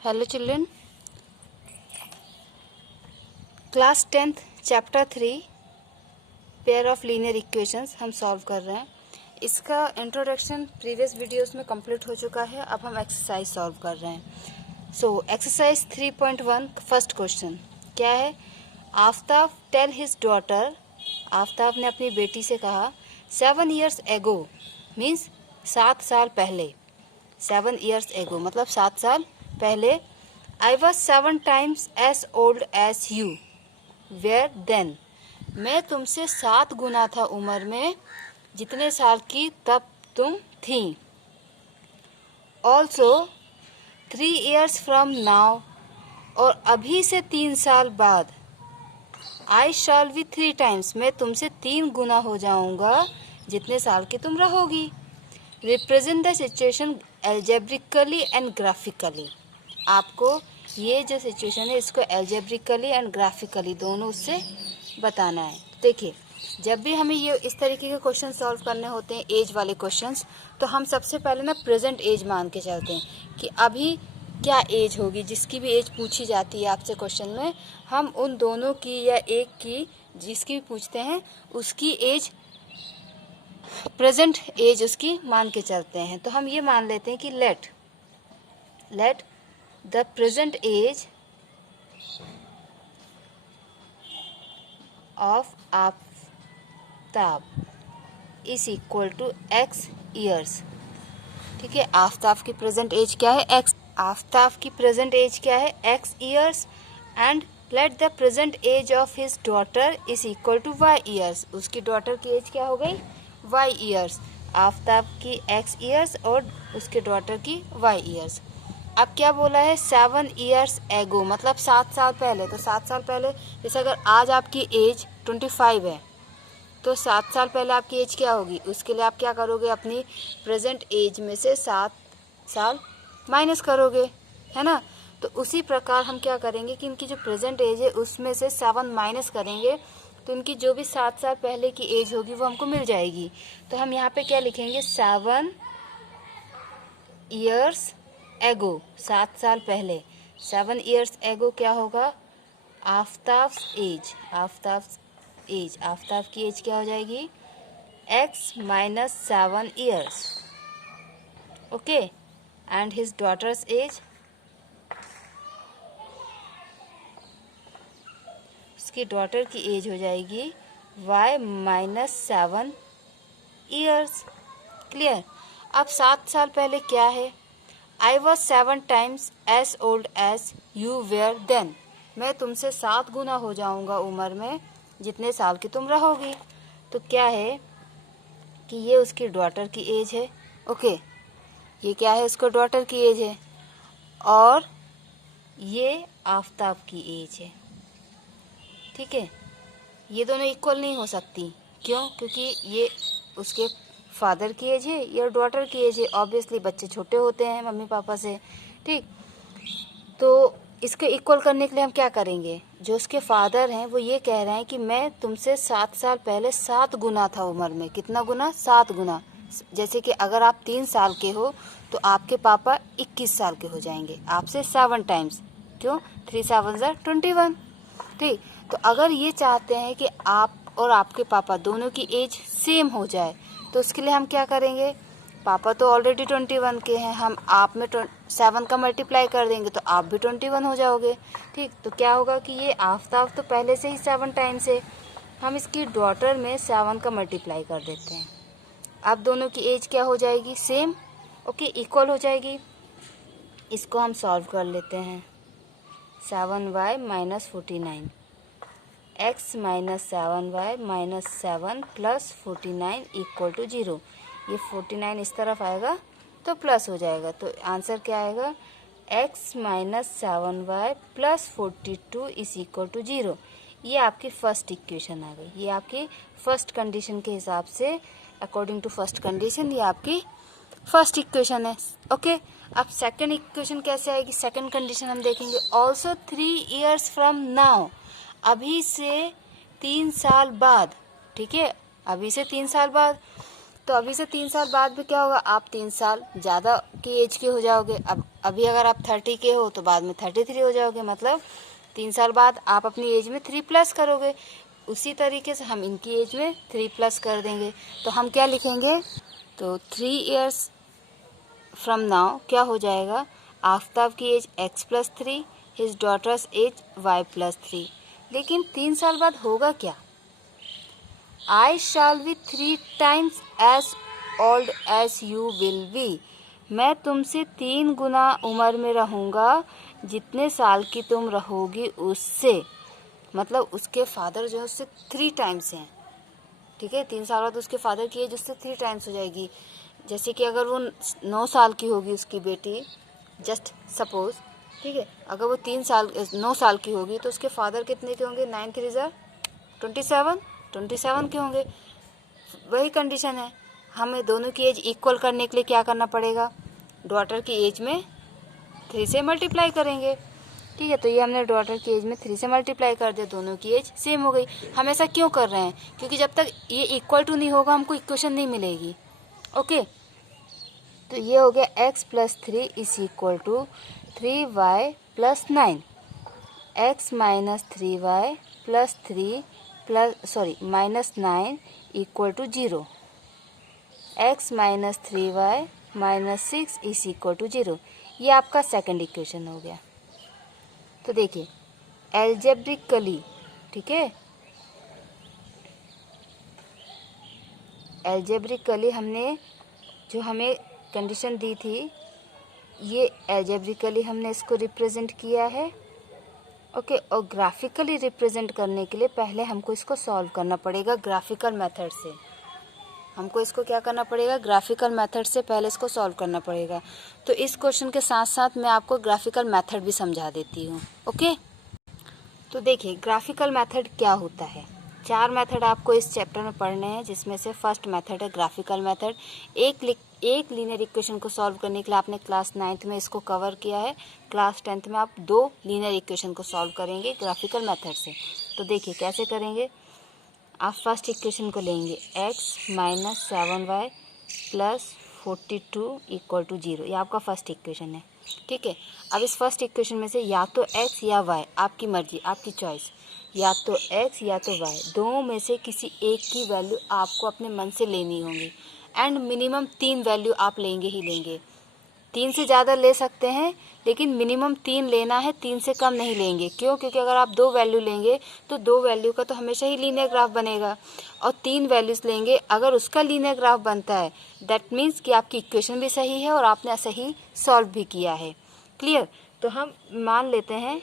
Hello children, class 10th chapter 3 pair of linear equations हम solve कर रहे हैं। इसका इंट्रोडक्शन प्रीवियस वीडियोस में कंप्लीट हो चुका है। अब हम एक्सरसाइज सॉल्व कर रहे हैं। सो एक्सरसाइज 3.1 फर्स्ट क्वेश्चन क्या है। Aftab tell his daughter, Aftab ने अपनी बेटी से कहा 7 years एगो मीन्स 7 साल पहले। 7 years एगो मतलब 7 साल पहले। I was 7 times as old as you were then। मैं तुमसे 7 गुना था उम्र में जितने साल की तब तुम थी। Also 3 years from now, और अभी से 3 साल बाद I shall be 3 times, मैं तुमसे 3 गुना हो जाऊंगा जितने साल की तुम रहोगी। Represent the situation algebraically and graphically। आपको ये जो सिचुएशन है इसको एल्जेब्रिकली एंड ग्राफिकली दोनों से बताना है। देखिए, जब भी हमें ये इस तरीके के क्वेश्चन सॉल्व करने होते हैं एज वाले क्वेश्चंस, तो हम सबसे पहले ना प्रेजेंट एज मान के चलते हैं कि अभी क्या एज होगी। जिसकी भी एज पूछी जाती है आपसे क्वेश्चन में, हम उन दोनों की या एक की जिसकी भी पूछते हैं उसकी एज, प्रेजेंट एज उसकी मान के चलते हैं। तो हम ये मान लेते हैं कि let the present age of Aftab is equal to x years। ठीक है, आफ्ताब की प्रेजेंट एज क्या है x, आफ्ताब की प्रेजेंट एज क्या है x years। And let the present age of his daughter is equal to y years। उसकी डॉटर की एज क्या हो गई y years। आफ्ताब की x years और उसके डॉटर की y years। अब क्या बोला है 7 years एगो मतलब 7 साल पहले। तो 7 साल पहले जैसे अगर आज आपकी एज 25 है तो 7 साल पहले आपकी एज क्या होगी, उसके लिए आप क्या करोगे, अपनी प्रेजेंट एज में से 7 साल माइनस करोगे, है ना। तो उसी प्रकार हम क्या करेंगे कि इनकी जो प्रेजेंट एज है उसमें से 7 माइनस करेंगे तो इनकी जो भी 7 साल पहले की एज होगी वो हमको मिल जाएगी। तो हम यहाँ पे क्या लिखेंगे 7 years एगो 7 साल पहले। 7 years एगो क्या होगा आफ्ताब एज, आफ्ताब की एज क्या हो जाएगी x minus 7 years। Okay, and his daughters as, उसकी डॉटर की एज हो जाएगी y माइनस 7 years। क्लियर। अब 7 साल पहले क्या है, I was 7 times as old as you were then। मैं तुमसे 7 गुना हो जाऊंगा उम्र में जितने साल की तुम रहोगी। तो क्या है कि ये उसकी डॉटर की एज है। ओके, ये क्या है उसको डॉटर की एज है और ये आफ्ताब की एज है। ठीक है, ये दोनों इक्वल नहीं हो सकती। क्यों? क्योंकि ये उसके फादर की एज है, या डॉटर की एज है। ऑब्वियसली बच्चे छोटे होते हैं मम्मी पापा से। ठीक, तो इसको इक्वल करने के लिए हम क्या करेंगे, जो उसके फादर हैं वो ये कह रहे हैं कि मैं तुमसे 7 साल पहले 7 गुना था उम्र में। कितना गुना? 7 गुना। जैसे कि अगर आप 3 साल के हो तो आपके पापा 21 साल के हो जाएंगे आपसे 7 टाइम्स। क्यों? 3 7 21। ठीक, तो अगर ये चाहते हैं कि आप और आपके पापा दोनों की एज सेम हो जाए तो उसके लिए हम क्या करेंगे, पापा तो ऑलरेडी 21 के हैं, हम आप में 7 का मल्टीप्लाई कर देंगे तो आप भी 21 हो जाओगे। ठीक, तो क्या होगा कि ये आफ्ताब तो पहले से ही 7 टाइम्स है, हम इसकी डॉटर में 7 का मल्टीप्लाई कर देते हैं। अब दोनों की एज क्या हो जाएगी, सेम। ओके, इक्वल हो जाएगी। इसको हम सॉल्व कर लेते हैं। 7y minus 49, x minus 7y minus 7 plus 49 equal to 0। ये 49 इस तरफ आएगा तो प्लस हो जाएगा। तो आंसर क्या आएगा x minus 7y plus 42 is equal to 0। ये आपकी फर्स्ट इक्वेशन आ गई। ये आपकी फर्स्ट कंडीशन के हिसाब से, अकॉर्डिंग टू फर्स्ट कंडीशन, ये आपकी फर्स्ट इक्वेशन है। ओके, अब सेकंड इक्वेशन कैसे आएगी, सेकंड कंडीशन हम देखेंगे। ऑल्सो 3 years फ्रॉम नाउ, अभी से 3 साल बाद। ठीक है, अभी से 3 साल बाद। तो अभी से 3 साल बाद भी क्या होगा, आप 3 साल ज़्यादा की एज के हो जाओगे। अब अभी अगर आप 30 के हो तो बाद में 33 हो जाओगे, मतलब 3 साल बाद आप अपनी एज में 3+ करोगे। उसी तरीके से हम इनकी एज में 3+ कर देंगे। तो हम क्या लिखेंगे, तो 3 years फ्रॉम नाउ क्या हो जाएगा, आफ्ताब की as x+3, his daughters as y+3। लेकिन 3 साल बाद होगा क्या, I shall be 3 times as old as you will be। मैं तुमसे 3 गुना उम्र में रहूँगा जितने साल की तुम रहोगी उससे। मतलब उसके फादर जो है उससे 3 टाइम्स हैं, ठीक है। 3 साल बाद उसके फादर की एज उससे 3 टाइम्स हो जाएगी। जैसे कि अगर वो 9 साल की होगी उसकी बेटी, जस्ट सपोज, ठीक है। अगर वो 9 साल की होगी तो उसके फादर कितने के होंगे, 9 3 ज़ा 27 के होंगे। वही कंडीशन है, हमें दोनों की एज इक्वल करने के लिए क्या करना पड़ेगा, डॉटर की एज में 3 से मल्टीप्लाई करेंगे, ठीक है। तो ये हमने डॉटर की एज में 3 से मल्टीप्लाई कर दिया, दोनों की एज सेम हो गई। हम ऐसा क्यों कर रहे हैं, क्योंकि जब तक ये इक्वल टू नहीं होगा हमको इक्वेशन नहीं मिलेगी। ओके, तो ये हो गया x+3 is equal to 3y+9, x - 3y plus 3 -9 equal to 0, x - 3y -6 is equal to 0। ये आपका सेकंड इक्वेशन हो गया। तो देखिए एल्जेब्रिकली, ठीक है, एल्जेब्रिकली हमने जो हमें कंडीशन दी थी, ये एल्जेब्रिकली हमने इसको रिप्रेजेंट किया है। ओके, और ग्राफिकली रिप्रेजेंट करने के लिए पहले हमको इसको सॉल्व करना पड़ेगा ग्राफिकल मेथड से। हमको इसको क्या करना पड़ेगा, ग्राफिकल मेथड से पहले इसको सॉल्व करना पड़ेगा। तो इस क्वेश्चन के साथ साथ मैं आपको ग्राफिकल मेथड भी समझा देती हूँ। ओके, तो देखिए ग्राफिकल मेथड क्या होता है। 4 मेथड आपको इस चैप्टर में पढ़ने हैं, जिसमें से फर्स्ट मेथड है ग्राफिकल मेथड। एक लीनियर इक्वेशन को सॉल्व करने के लिए आपने क्लास 9th में इसको कवर किया है, क्लास 10th में आप 2 लीनियर इक्वेशन को सॉल्व करेंगे ग्राफिकल मेथड से। तो देखिए कैसे करेंगे, आप फर्स्ट इक्वेशन को लेंगे x - 7y plus 42 equal to 0, ये आपका फर्स्ट इक्वेशन है, ठीक है। अब इस फर्स्ट इक्वेशन में से या तो x या y, आपकी मर्जी, आपकी चॉइस, या तो x या तो y, दोनों में से किसी एक की वैल्यू आपको अपने मन से लेनी होगी। एंड मिनिमम 3 वैल्यू आप लेंगे ही लेंगे। 3 से ज़्यादा ले सकते हैं, लेकिन मिनिमम 3 लेना है, 3 से कम नहीं लेंगे। क्यों, क्योंकि अगर आप 2 वैल्यू लेंगे तो 2 वैल्यू का तो हमेशा ही लीनियर ग्राफ बनेगा, और 3 वैल्यूज़ लेंगे अगर उसका लीनियर ग्राफ बनता है, दैट मीन्स कि आपकी इक्वेशन भी सही है और आपने सही सॉल्व भी किया है। क्लियर। तो हम मान लेते हैं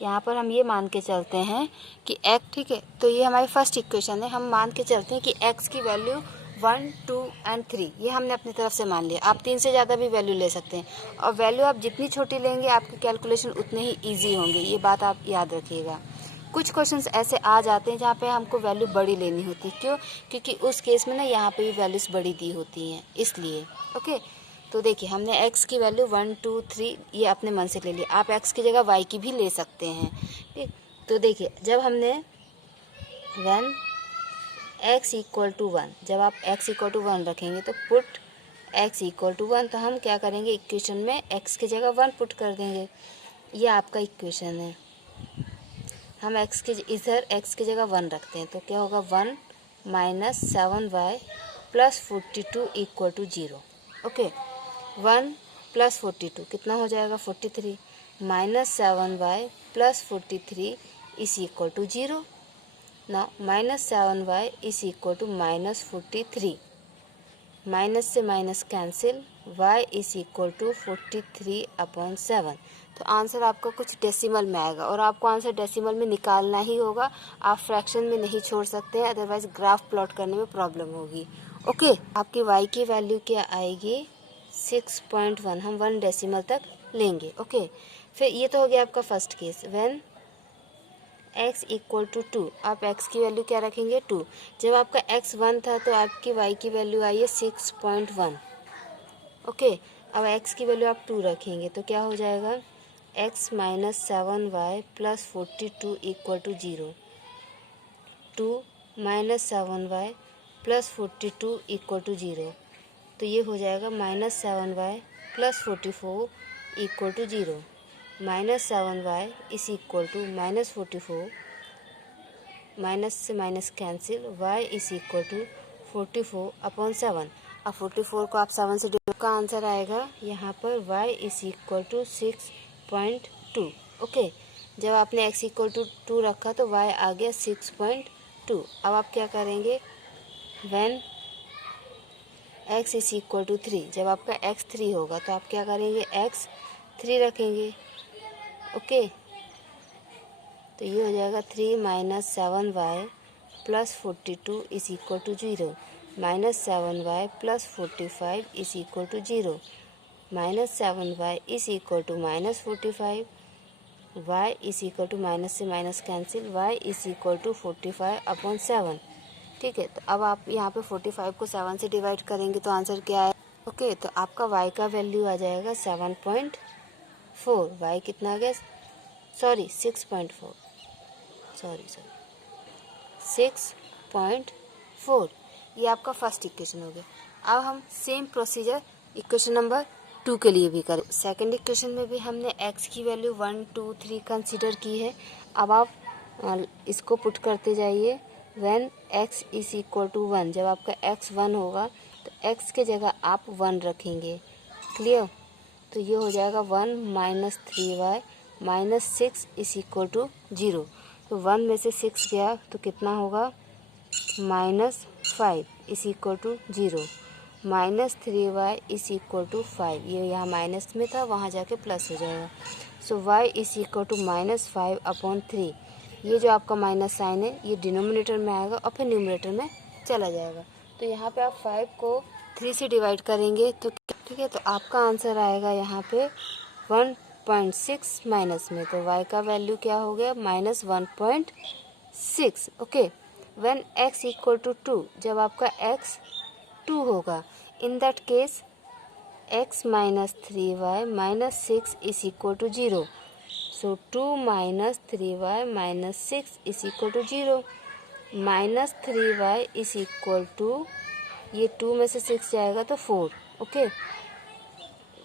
यहाँ पर हम ये मान के चलते हैं कि x, ठीक है, तो ये हमारी फर्स्ट इक्वेशन है। हम मान के चलते हैं कि x की वैल्यू 1 2 एंड 3, ये हमने अपनी तरफ से मान लिया। आप 3 से ज़्यादा भी वैल्यू ले सकते हैं, और वैल्यू आप जितनी छोटी लेंगे आपके कैलकुलेशन उतने ही ईजी होंगे, ये बात आप याद रखिएगा। कुछ क्वेश्चंस ऐसे आ जाते हैं जहाँ पे हमको वैल्यू बड़ी लेनी होती है। क्यों, क्योंकि उस केस में ना यहाँ पे भी वैल्यूज़ बड़ी दी होती हैं, इसलिए। ओके, तो देखिए हमने x की वैल्यू 1 2 3 ये अपने मन से ले लिया। आप x की जगह y की भी ले सकते हैं, ठीक। तो देखिए जब हमने x इक्वल टू 1, जब आप x इक्वल टू 1 रखेंगे तो पुट x इक्वल टू 1, तो हम क्या करेंगे, इक्वेशन में x की जगह 1 पुट कर देंगे। ये आपका इक्वेशन है। हम इधर x की जगह 1 रखते हैं, तो क्या होगा, 1 - 7y plus 42 equal to 0। Okay, 1 + 42 कितना हो जाएगा, 43, -7y plus 43 is equal to 0। ना -7y is equal to -43, minus से minus cancel, y is equal to 43/7। तो आंसर आपका कुछ डेसिमल में आएगा, और आपको आंसर डेसिमल में निकालना ही होगा, आप फ्रैक्शन में नहीं छोड़ सकते हैं, अदरवाइज ग्राफ प्लॉट करने में प्रॉब्लम होगी। ओके, आपकी y की वैल्यू क्या आएगी, 6.1, हम 1 डेसिमल तक लेंगे। ओके, फिर ये तो हो गया आपका first case. When x equal to 2, आप x की वैल्यू क्या रखेंगे, 2। जब आपका x 1 था तो आपकी y की वैल्यू आई है 6.1। ओके, अब x की वैल्यू आप 2 रखेंगे तो क्या हो जाएगा, x - 7y plus 42 equal to 0। 2 -7y plus 42 equal to 0। तो ये हो जाएगा -7y plus 44 equal to 0। -7y is equal to -44, minus से minus cancel, y is equal to 44/7। अब 44 को आप 7 से डिवाइड, का आंसर आएगा यहाँ पर y is equal to 6.2। Okay, जब आपने x इक्वल टू 2 रखा तो y आ गया 6.2। अब आप क्या करेंगे, when x is equal to 3, जब आपका x 3 होगा तो आप क्या करेंगे, x 3 रखेंगे। ओके, तो ये हो जाएगा 3 - 7y plus 42 is equal to 0, -7y plus 45 is equal to 0, -7y is equal to -45, y is equal to minus से minus cancel, y is equal to 45/7। ठीक है, तो अब आप यहाँ पे 45 को 7 से डिवाइड करेंगे तो आंसर क्या है। ओके, तो आपका y का वैल्यू आ जाएगा 7.4। y कितना आ गया, सॉरी 6.4, सॉरी 6.4। ये आपका फर्स्ट इक्वेशन हो गया। अब हम सेम प्रोसीजर इक्वेशन नंबर 2 के लिए भी करें। सेकंड इक्वेशन में भी हमने x की वैल्यू 1, 2, 3 कंसीडर की है। अब आप इसको पुट करते जाइए। When x is equal to 1, जब आपका x 1 होगा तो x के जगह आप 1 रखेंगे। क्लियर, तो ये हो जाएगा 1 - 3y - 6 इज इक्वल टू 0। तो 1 में से 6 गया तो कितना होगा, -5 is equal to 0, -3y is equal to 5। ये यहाँ माइनस में था, वहाँ जाके प्लस हो जाएगा। सो y इज इक्वल टू -5/3। ये जो आपका माइनस साइन है ये डिनोमिनेटर में आएगा और फिर न्यूमरेटर में चला जाएगा। तो यहाँ पे आप 5 को 3 से डिवाइड करेंगे तो ठीक है, तो आपका आंसर आएगा यहाँ पे 1.6 माइनस में। तो y का वैल्यू क्या हो गया, -1.6। Okay, when x equal to 2, जब आपका x 2 होगा, in that case x - 3y - 6 is equal to 0। So 2 - 3y - 6 is equal to 0, -3y is equal to, ये 2 में से 6 जाएगा तो 4। ओके,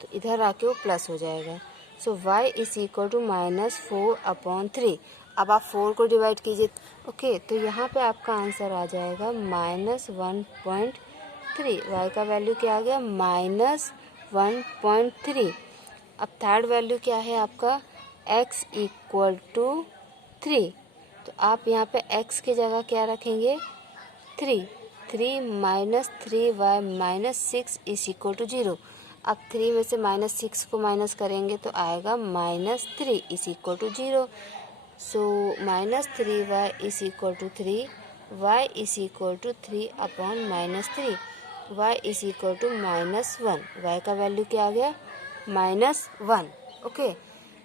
तो इधर आके वो प्लस हो जाएगा। सो y इज इक्वल टू -4/3। अब आप 4 को डिवाइड कीजिए। ओके, तो यहाँ पे आपका आंसर आ जाएगा -1.3। y का वैल्यू क्या आ गया, -1.3। अब थर्ड वैल्यू क्या है आपका, x इक्वल टू 3। तो आप यहाँ पे x की जगह क्या रखेंगे, 3। 3 - 3y - 6 इज इक्वल टू 0। अब 3 में से -6 को माइनस करेंगे तो आएगा -3 is equal to 0। So -3y is equal to 3, y is equal to 3/-3, y is equal to -1। y का वैल्यू क्या आ गया, -1। ओके,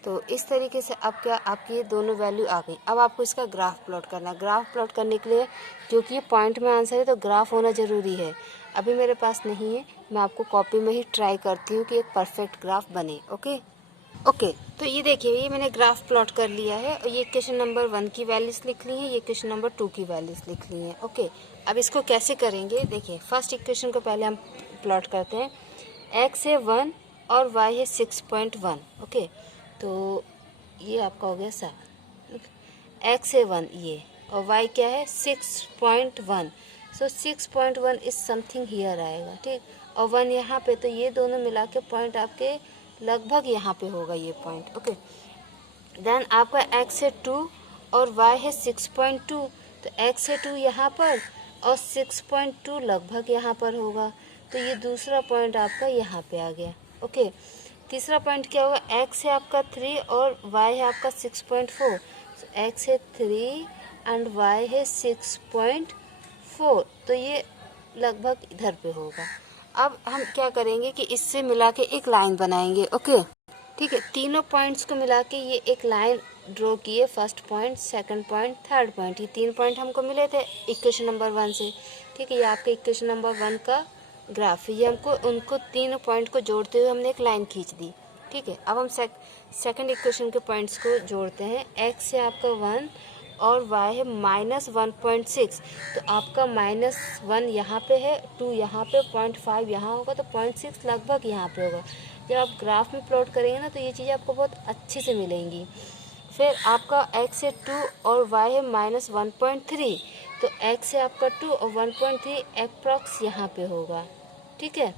तो इस तरीके से अब क्या, आपकी ये दोनों वैल्यू आ गई। अब आपको इसका ग्राफ प्लॉट करना है। ग्राफ प्लॉट करने के लिए, क्योंकि ये पॉइंट में आंसर है तो ग्राफ होना ज़रूरी है। अभी मेरे पास नहीं है, मैं आपको कॉपी में ही ट्राई करती हूँ कि एक परफेक्ट ग्राफ बने। ओके, तो ये देखिए, ये मैंने ग्राफ प्लॉट कर लिया है और ये इक्वेशन नंबर 1 की वैल्यूज लिख ली है, ये इक्वेशन नंबर 2 की वैल्यूज लिख ली है। ओके, अब इसको कैसे करेंगे, देखिए फर्स्ट इक्वेशन को पहले हम प्लॉट करते हैं। x है 1 और y है 6.1। ओके, तो ये आपका हो गया 7। x है 1 ये, और y क्या है 6.1। सो 6.1 इज समथिंग हियर आएगा, ठीक, और 1 यहाँ पे, तो ये दोनों मिला के पॉइंट आपके लगभग यहाँ पे होगा ये पॉइंट। ओके, देन आपका x है 2 और y है 6.2। तो x है 2 यहाँ पर और 6.2 लगभग यहाँ पर होगा, तो ये दूसरा पॉइंट आपका यहाँ पे आ गया। ओके, तीसरा पॉइंट क्या होगा, x है आपका 3 और y है आपका 6.4। तो x है 3 एंड y है 6.4, तो ये लगभग इधर पे होगा। अब हम क्या करेंगे कि इससे मिला के एक लाइन बनाएंगे। ओके, ठीक है, तीनों पॉइंट्स को मिला के ये एक लाइन ड्रॉ किए, first point, second point, third point. ये 3 पॉइंट हमको मिले थे इक्वेशन नंबर 1 से। ठीक है, ये आपके इक्वेशन नंबर 1 का ग्राफ है। ये हमको उनको 3 पॉइंट को जोड़ते हुए हमने एक लाइन खींच दी। ठीक है, अब हम सेकंड इक्वेशन के पॉइंट्स को जोड़ते हैं। x है आपका 1 और y है -1.6, तो आपका -1 यहाँ पे है, 2 यहाँ पे, 0.5 यहाँ होगा, तो 0.6 लगभग यहाँ पे होगा। जब आप ग्राफ में प्लॉट करेंगे ना तो ये चीज़ें आपको बहुत अच्छे से मिलेंगी। फिर आपका x है 2 और y है -1.3, तो x है आपका 2 और 1.3 अप्रॉक्स यहाँ पे होगा, ठीक है,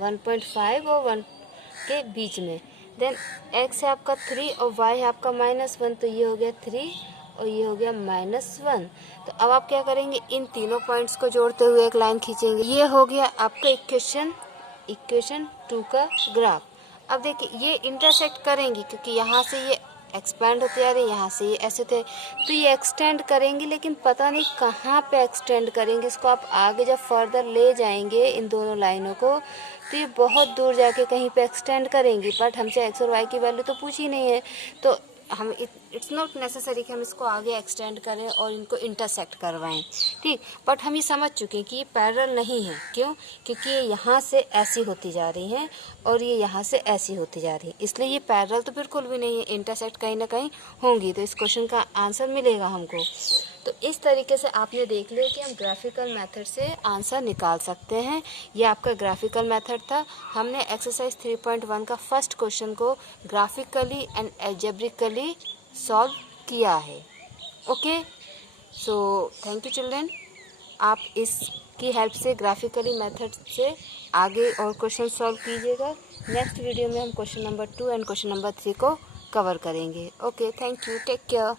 1.5 और 1 के बीच में। देन x है आपका 3 और y है आपका -1, तो ये हो गया 3 और ये हो गया -1। तो अब आप क्या करेंगे, इन तीनों पॉइंट्स को जोड़ते हुए एक लाइन खींचेंगे। ये हो गया आपका इक्वेशन 2 का ग्राफ। अब देखिए ये इंटरसेक्ट करेंगी क्योंकि यहाँ से ये एक्सपेंड होते जा रहे हैं, यहाँ से ये ऐसे थे, तो ये एक्सटेंड करेंगे, लेकिन पता नहीं कहाँ पे एक्सटेंड करेंगे। इसको आप आगे जब फर्दर ले जाएंगे इन दोनों लाइनों को, तो ये बहुत दूर जाके कहीं पे एक्सटेंड करेंगी, बट हमसे एक्स और वाई की वैल्यू तो पूछी नहीं है, तो हम इट्स नॉट नेसेसरी कि हम इसको आगे एक्सटेंड करें और इनको इंटरसेक्ट करवाएं, ठीक। बट हम ये समझ चुके हैं कि ये पैरेलल नहीं है। क्यों? क्योंकि ये यहाँ से ऐसी होती जा रही हैं और ये यहाँ से ऐसी होती जा रही है, इसलिए ये पैरेलल तो बिल्कुल भी नहीं है, इंटरसेक्ट कहीं ना कहीं होंगी। तो इस क्वेश्चन का आंसर मिलेगा हमको। तो इस तरीके से आपने देख लिया कि हम ग्राफिकल मेथड से आंसर निकाल सकते हैं। ये आपका ग्राफिकल मेथड था। हमने एक्सरसाइज 3.1 का फर्स्ट क्वेश्चन को ग्राफिकली एंड अलजेब्रिकली सॉल्व किया है। Okay, so thank you children. आप इसकी हेल्प से ग्राफिकली मेथड से आगे और क्वेश्चन सॉल्व कीजिएगा। नेक्स्ट वीडियो में हम question number 2 and question number 3 को कवर करेंगे। Okay, thank you, take care.